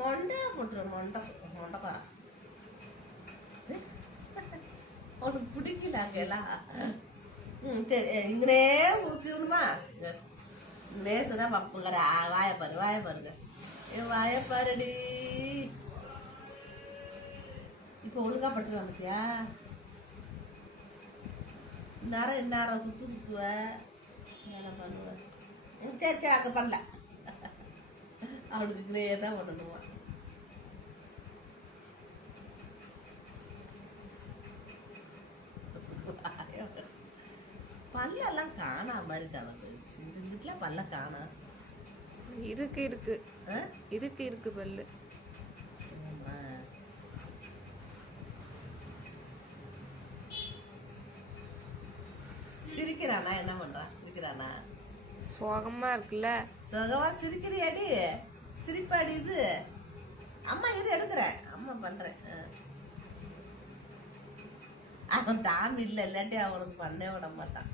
மொண்டையில கொடுத்துருவேன். மொண்டைக்காரன் அவனுக்கு பிடிக்கலாங்க எல்லாம். சரி இங்கனே ஊற்றி விடுமா? இங்கனே சொன்னா பப்புங்கிற வாயப்பாரு வாயப்பாருங்க. வாயப்பாருடி. இப்போ ஒழுங்கா பட்டு வந்துட்டியா? இந்நேரம் சுத்துவ என்ன பண்ணுவ? சரி சரி அங்கே பண்ணல. அவனுக்கு கிரே தான் பண்ணணுமா? பல்லெல்லாம் காணாம இருக்கான இந்த வீட்டுல பல்ல காணா. இருக்கு இருக்கு இருக்கு இருக்கு பல்லு. சிரிக்கிறானா? என்ன பண்றான்? சிரிக்கிறானா? சோகமா இருக்குல்ல. சோகமா சிரிக்கிறியாடி? சிரிப்பாடி இது. அம்மா இது எடுக்கிறேன். அம்மா பண்றேன். அவன் டாம் இல்ல இல்லாட்டி அவனுக்கு பண்ணே விட மாட்டான்.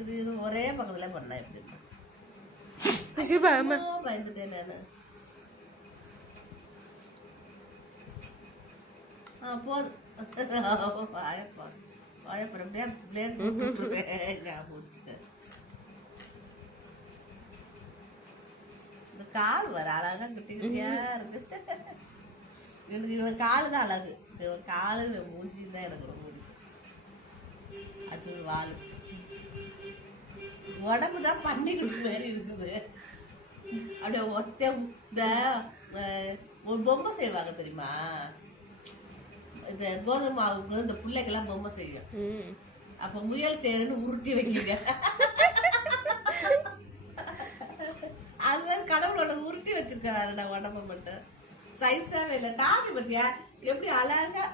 இது ஒரே பக்கத்துல பண்ணா எப்படி பயந்துட்டேன் நானு. போதும். வாயப்பா வாயப்பா பிளேட் இந்த கால் வர அழகா குட்டியா இருக்கு. எனக்கு இவன் காலு தான் அழகு. இவன் காலு மூஞ்சி தான் எனக்கு ரொம்ப அது வாழு. உடம்பு தான் பண்ணிக்கிட்டு மாதிரி இருக்குது. அப்படியே ஒத்த இந்த ஒரு பொம்மை செய்வாங்க தெரியுமா? இந்த கோதுமை மாவுக்கு இந்த பிள்ளைக்கெல்லாம் பொம்மை செய்யும். அப்ப முயல் செய்யறதுன்னு உருட்டி வைக்கிங்க. அது மாதிரி கடவுளோட உருட்டி வச்சிருக்காருடா உடம்பு மட்டும். சைஸாவே இல்லை. டாமி பத்தியா எப்படி அழகா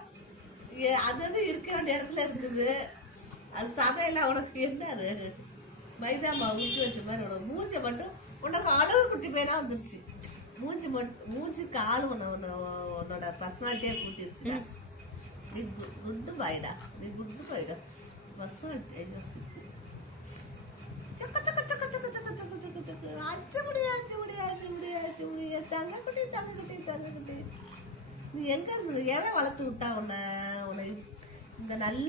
அது இருக்கிற இடத்துல இருக்குது. அது சதையெல்லாம் உனக்கு என்ன மைதா மாவு ஊற்றி வச்ச மாதிரி உனக்கு மூஞ்சை மட்டும் உனக்கு அளவு குட்டி பேனா வந்துருச்சு. மூஞ்சி காலு உன்னோட பர்சனாலிட்டியா கூட்டிருச்சு. நீ குட்டு பாயிடா. நீ குட்டு பாயிடா. பர்சனாலிட்டி சக்க சக்க சக்க சக்க சக்க சக்க சக்க சக்க அச்சு முடியாது முடியாது முடியாது முடியாது. தங்கக்குட்டி தங்கக்குட்டி தங்கக்குட்டி நீ எங்க இருந்து எவன் வளர்த்து விட்டா உன்னை? இந்த நல்ல